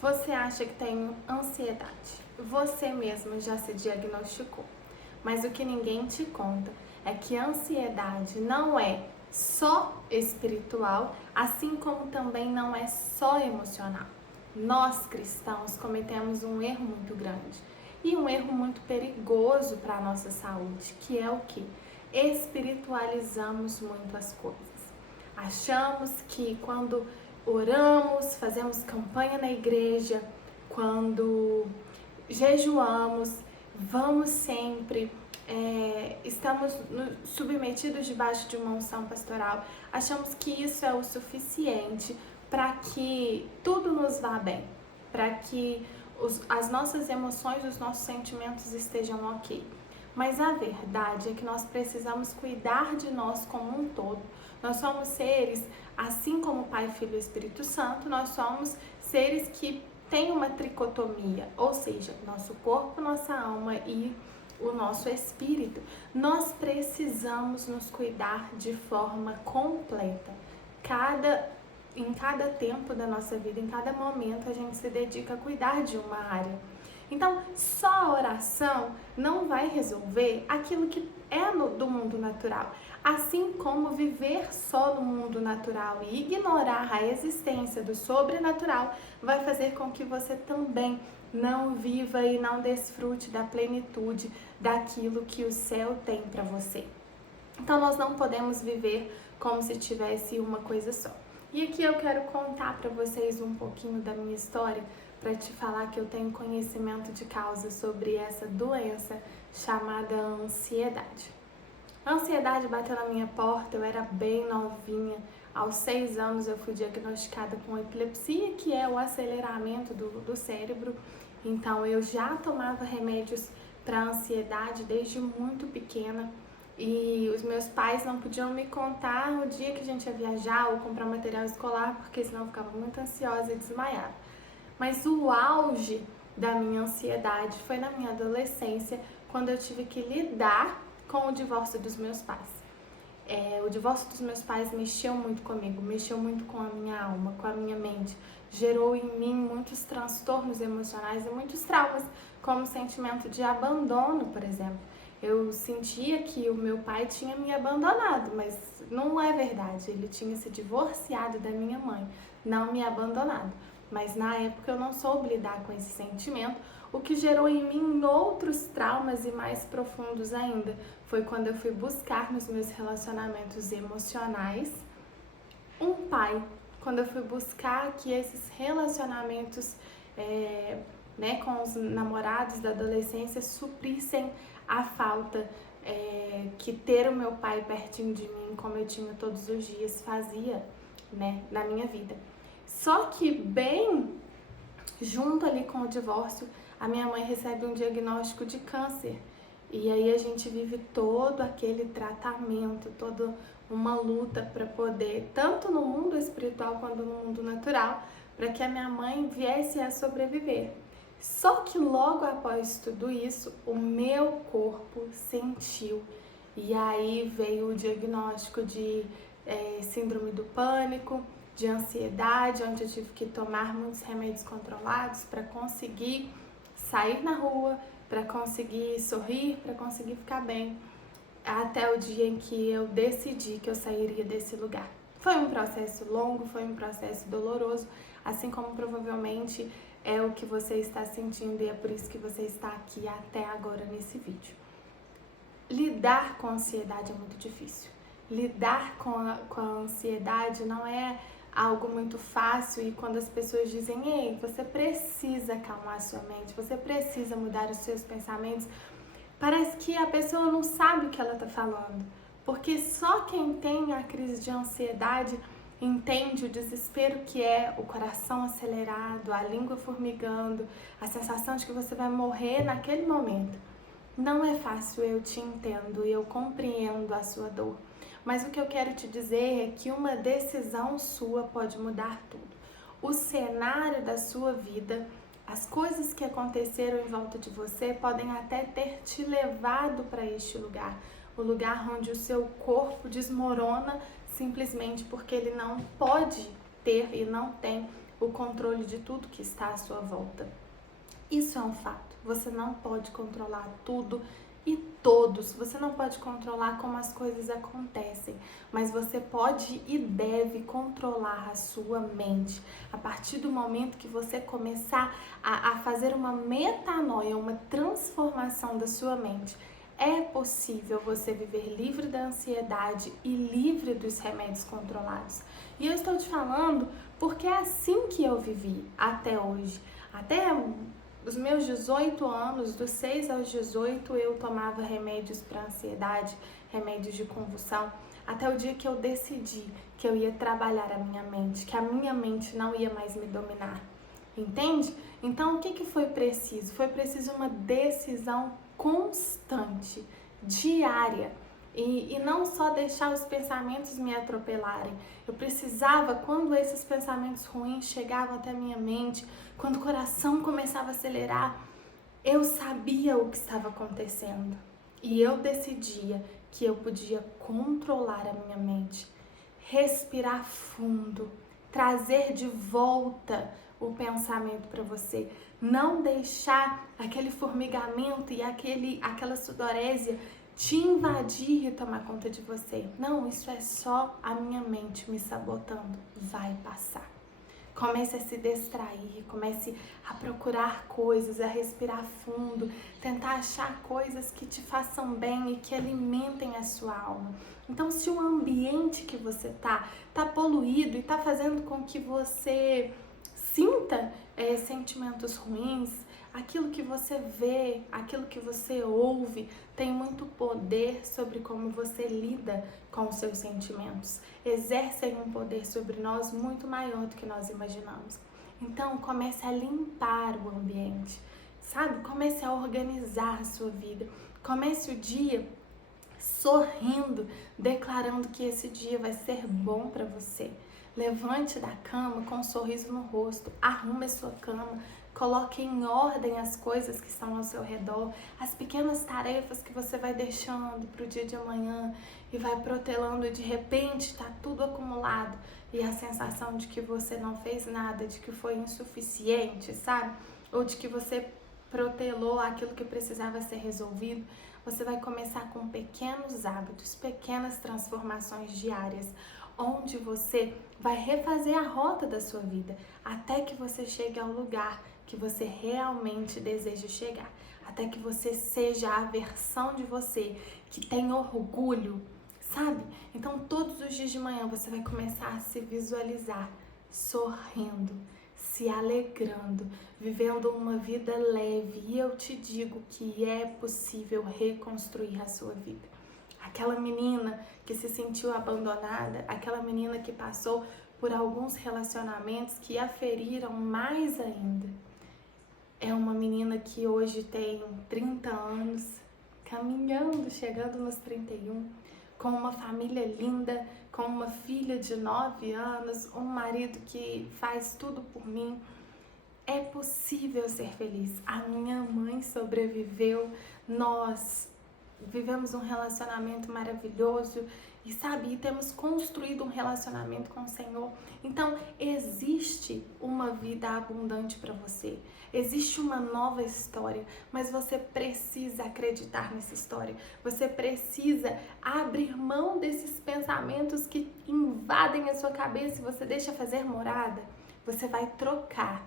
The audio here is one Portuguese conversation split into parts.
Você acha que tem ansiedade? Você mesmo já se diagnosticou. Mas o que ninguém te conta é que a ansiedade não é só espiritual, assim como também não é só emocional. Nós cristãos cometemos um erro muito grande e um erro muito perigoso para a nossa saúde, que é o que? Espiritualizamos muito as coisas. Achamos que quando oramos, fazemos campanha na igreja, quando jejuamos, vamos sempre, estamos submetidos debaixo de uma unção pastoral, achamos que isso é o suficiente para que tudo nos vá bem, para que as nossas emoções, os nossos sentimentos estejam ok. Mas a verdade é que nós precisamos cuidar de nós como um todo. Nós somos seres, assim como o Pai, Filho e Espírito Santo, nós somos seres que têm uma tricotomia, ou seja, nosso corpo, nossa alma e o nosso espírito. Nós precisamos nos cuidar de forma completa. Em cada tempo da nossa vida, em cada momento, a gente se dedica a cuidar de uma área. Então, só a oração não vai resolver aquilo que é do mundo natural. Assim como viver só no mundo natural e ignorar a existência do sobrenatural vai fazer com que você também não viva e não desfrute da plenitude daquilo que o céu tem para você. Então, nós não podemos viver como se tivesse uma coisa só. E aqui eu quero contar para vocês um pouquinho da minha história, para te falar que eu tenho conhecimento de causa sobre essa doença chamada ansiedade. A ansiedade bateu na minha porta, eu era bem novinha. Aos 6 anos eu fui diagnosticada com epilepsia, que é o aceleramento do cérebro. Então eu já tomava remédios para ansiedade desde muito pequena. E os meus pais não podiam me contar o dia que a gente ia viajar ou comprar material escolar, porque senão eu ficava muito ansiosa e desmaiava. Mas o auge da minha ansiedade foi na minha adolescência, quando eu tive que lidar com o divórcio dos meus pais. O divórcio dos meus pais mexeu muito comigo, mexeu muito com a minha alma, com a minha mente. Gerou em mim muitos transtornos emocionais e muitos traumas, como o sentimento de abandono, por exemplo. Eu sentia que o meu pai tinha me abandonado, mas não é verdade. Ele tinha se divorciado da minha mãe, não me abandonado. Mas na época eu não soube lidar com esse sentimento, o que gerou em mim outros traumas e mais profundos ainda. Foi quando eu fui buscar nos meus relacionamentos emocionais um pai. Quando eu fui buscar que esses relacionamentos com os namorados da adolescência suprissem a falta que ter o meu pai pertinho de mim, como eu tinha todos os dias, fazia na minha vida. Só que bem junto ali com o divórcio, a minha mãe recebe um diagnóstico de câncer. E aí a gente vive todo aquele tratamento, toda uma luta para poder, tanto no mundo espiritual quanto no mundo natural, para que a minha mãe viesse a sobreviver. Só que logo após tudo isso, o meu corpo sentiu. E aí veio o diagnóstico de síndrome do pânico, de ansiedade, onde eu tive que tomar muitos remédios controlados para conseguir sair na rua, para conseguir sorrir, para conseguir ficar bem, até o dia em que eu decidi que eu sairia desse lugar. Foi um processo longo, foi um processo doloroso, assim como provavelmente é o que você está sentindo e é por isso que você está aqui até agora nesse vídeo. Lidar com a ansiedade é muito difícil. Lidar com a ansiedade não é algo muito fácil, e quando as pessoas dizem: ei, você precisa acalmar a sua mente, você precisa mudar os seus pensamentos, parece que a pessoa não sabe o que ela está falando, porque só quem tem a crise de ansiedade entende o desespero que é o coração acelerado, a língua formigando, a sensação de que você vai morrer naquele momento. Não é fácil, eu te entendo e eu compreendo a sua dor. Mas o que eu quero te dizer é que uma decisão sua pode mudar tudo. O cenário da sua vida, as coisas que aconteceram em volta de você podem até ter te levado para este lugar. O lugar onde o seu corpo desmorona simplesmente porque ele não pode ter e não tem o controle de tudo que está à sua volta. Isso é um fato. Você não pode controlar tudo e todos. Você não pode controlar como as coisas acontecem, mas você pode e deve controlar a sua mente. A partir do momento que você começar a fazer uma metanoia, uma transformação da sua mente, é possível você viver livre da ansiedade e livre dos remédios controlados. E eu estou te falando porque é assim que eu vivi até hoje. Até os meus 18 anos, dos 6 aos 18, eu tomava remédios para ansiedade, remédios de convulsão, até o dia que eu decidi que eu ia trabalhar a minha mente, que a minha mente não ia mais me dominar. Entende? Então, o que foi preciso? Foi preciso uma decisão constante, diária. E não só deixar os pensamentos me atropelarem. Eu precisava, quando esses pensamentos ruins chegavam até a minha mente, quando o coração começava a acelerar, eu sabia o que estava acontecendo. E eu decidia que eu podia controlar a minha mente, respirar fundo, trazer de volta o pensamento para você. Não deixar aquele formigamento e aquela sudorésia te invadir e tomar conta de você. Não, isso é só a minha mente me sabotando. Vai passar. Comece a se distrair, comece a procurar coisas, a respirar fundo, tentar achar coisas que te façam bem e que alimentem a sua alma. Então, se o ambiente que você tá poluído e tá fazendo com que você sinta sentimentos ruins, aquilo que você vê, aquilo que você ouve, tem muito poder sobre como você lida com os seus sentimentos. Exercem um poder sobre nós muito maior do que nós imaginamos. Então, comece a limpar o ambiente, sabe? Comece a organizar a sua vida. Comece o dia sorrindo, declarando que esse dia vai ser bom para você. Levante da cama com um sorriso no rosto, arrume a sua cama, coloque em ordem as coisas que estão ao seu redor, as pequenas tarefas que você vai deixando para o dia de amanhã e vai protelando e de repente está tudo acumulado e a sensação de que você não fez nada, de que foi insuficiente, sabe? Ou de que você protelou aquilo que precisava ser resolvido. Você vai começar com pequenos hábitos, pequenas transformações diárias, onde você vai refazer a rota da sua vida, até que você chegue ao lugar que você realmente deseja chegar, até que você seja a versão de você que tem orgulho, sabe? Então, todos os dias de manhã você vai começar a se visualizar sorrindo, se alegrando, vivendo uma vida leve. E eu te digo que é possível reconstruir a sua vida. Aquela menina que se sentiu abandonada, aquela menina que passou por alguns relacionamentos que a feriram mais ainda, é uma menina que hoje tem 30 anos, caminhando, chegando nos 31, com uma família linda, com uma filha de 9 anos, um marido que faz tudo por mim. É possível ser feliz. A minha mãe sobreviveu, nós vivemos um relacionamento maravilhoso e sabe, temos construído um relacionamento com o Senhor. Então, existe uma vida abundante para você. Existe uma nova história, mas você precisa acreditar nessa história. Você precisa abrir mão desses pensamentos que invadem a sua cabeça e você deixa fazer morada. Você vai trocar.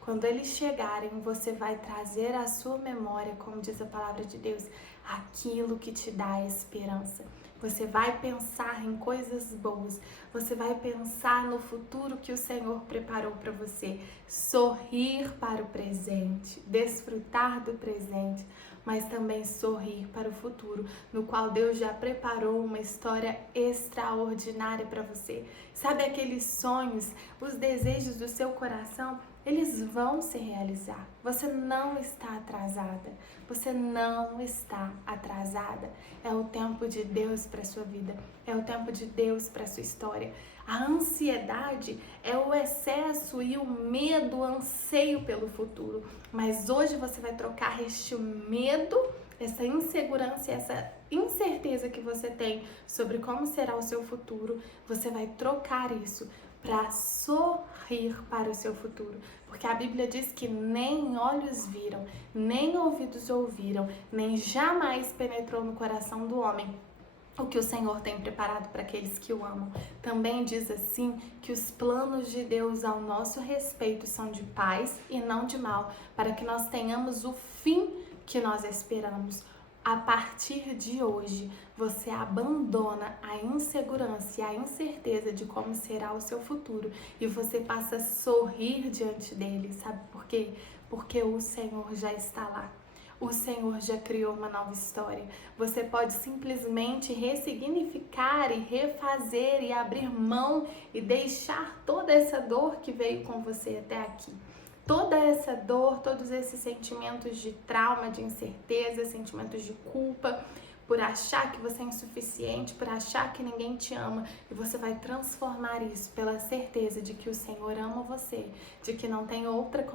Quando eles chegarem, você vai trazer à sua memória, como diz a palavra de Deus, aquilo que te dá esperança. Você vai pensar em coisas boas, você vai pensar no futuro que o Senhor preparou para você. Sorrir para o presente, desfrutar do presente, mas também sorrir para o futuro, no qual Deus já preparou uma história extraordinária para você. Sabe aqueles sonhos, os desejos do seu coração? Eles vão se realizar. Você não está atrasada. Você não está atrasada. É o tempo de Deus para a sua vida. É o tempo de Deus para a sua história. A ansiedade é o excesso e o medo, o anseio pelo futuro. Mas hoje você vai trocar este medo, essa insegurança e essa incerteza que você tem sobre como será o seu futuro. Você vai trocar isso para sorrir sorrir para o seu futuro. Porque a Bíblia diz que nem olhos viram, nem ouvidos ouviram, nem jamais penetrou no coração do homem o que o Senhor tem preparado para aqueles que o amam. Também diz assim que os planos de Deus ao nosso respeito são de paz e não de mal, para que nós tenhamos o fim que nós esperamos. A partir de hoje, você abandona a insegurança e a incerteza de como será o seu futuro e você passa a sorrir diante dele. Sabe por quê? Porque o Senhor já está lá. O Senhor já criou uma nova história. Você pode simplesmente ressignificar e refazer e abrir mão e deixar toda essa dor que veio com você até aqui. Toda essa dor, todos esses sentimentos de trauma, de incerteza, sentimentos de culpa, por achar que você é insuficiente, por achar que ninguém te ama, e você vai transformar isso pela certeza de que o Senhor ama você, de que não tem outra